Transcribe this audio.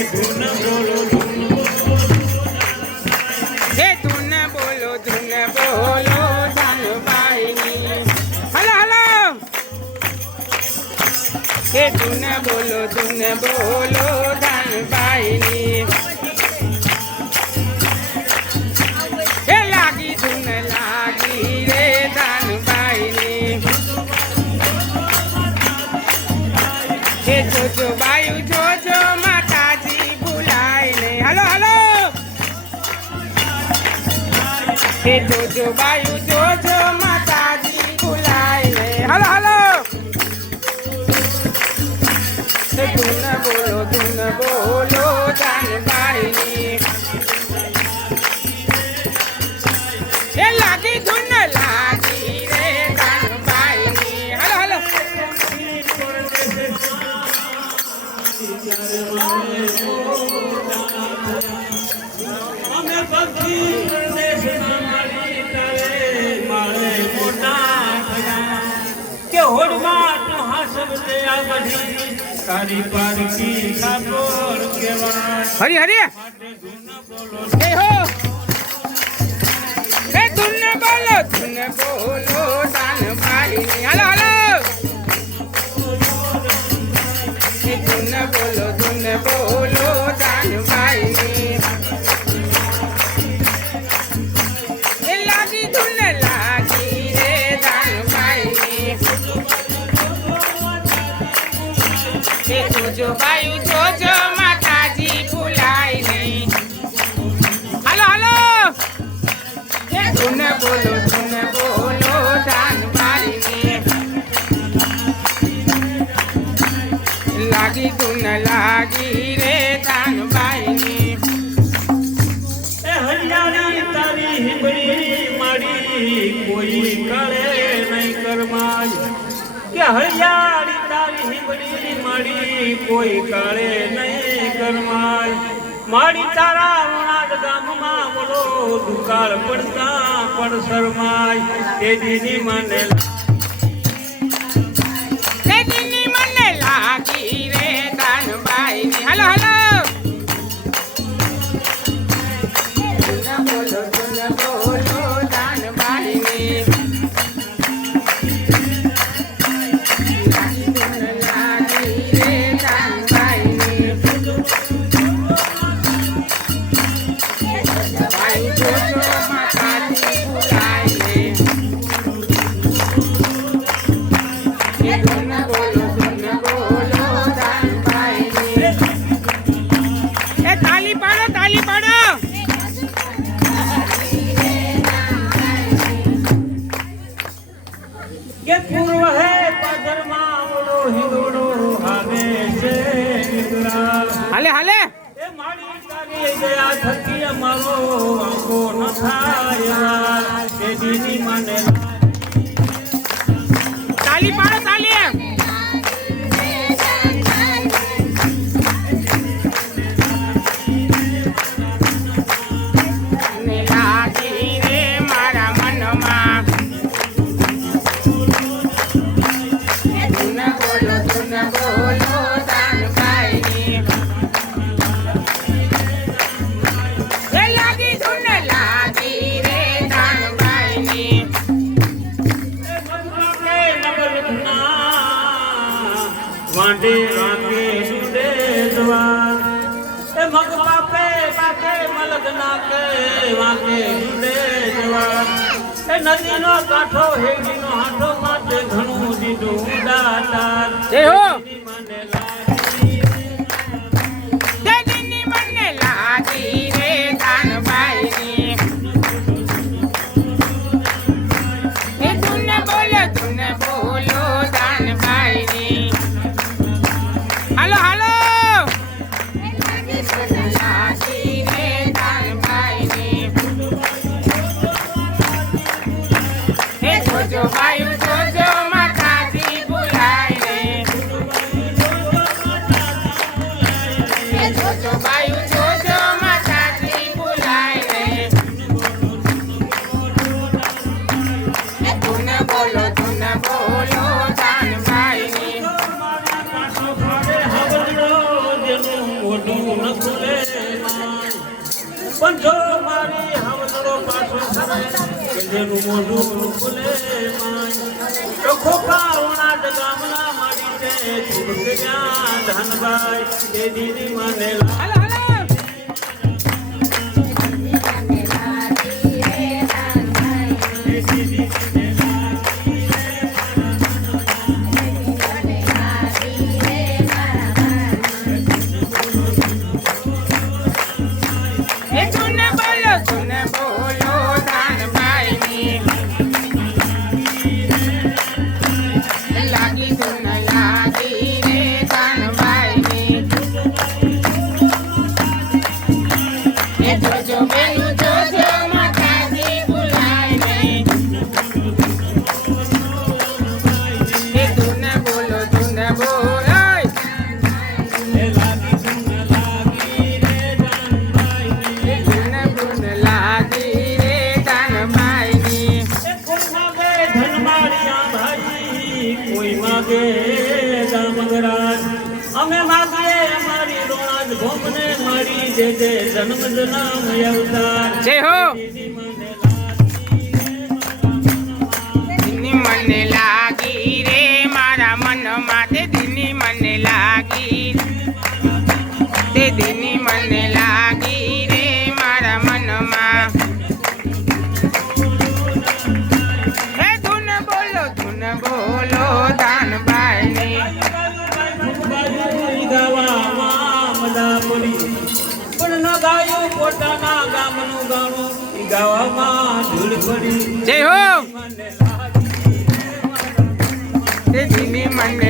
હે હે લાગી ધૂન લાગી રે ધાનુભાઈની હે જોજો બાયુ જોજો હે જોજો બાયુ જોજો તારી પારકી ઠાકોર હરી. હરી હે. એ જોજો માતાજી ભૂલાય નહીં. હાલો હાલો. એ બોલો, ધૂન બોલો જાનબાઈની લાગી ધૂન, લાગી રે જાનબાઈની કોઈ કાળે નહીં ગરમાય. મારી તારા વણાદ ગામમાં બોલો, દુકાળ પડતા પણ શરમાય. તેજીની મને કે પૂર્વ હે પાદરમાં બોલો હિંદોડો આવે છે નિદ્રા હાલે હાલે. એ મારી તારી દયા થકી અમારો વાંકો ન થાય કે દીની મને તાલી પાડો વાંડે વાંકે સુડે દ્વાર એ મગ બાપે બાકે મલક વાકે સુદે દ્વાર એ નદીનો કાંઠો, હેડીનો હાથો માટે ઘણું દીધું દાતાર જય જોજો ભાઈ, જોજો માતાજી, બોલાય રે. જોજો ભાઈ, જોજો માતાજી, બોલાય રે. તું બોલો પણ જો મારી જેનું મોઢું ખુલે ચોખ્ખો પાવણા ડગામલા મળી ધનભાઈ એ દીદી મને લાલ માફી માગે દામગરાજ અમે માગે અમારી રોણાજ ભોમને મારી જે જે જન્મ જન્મ અવતાર. જય હો. મને લા ગાવામાં ધૂળ પડી જય હો મને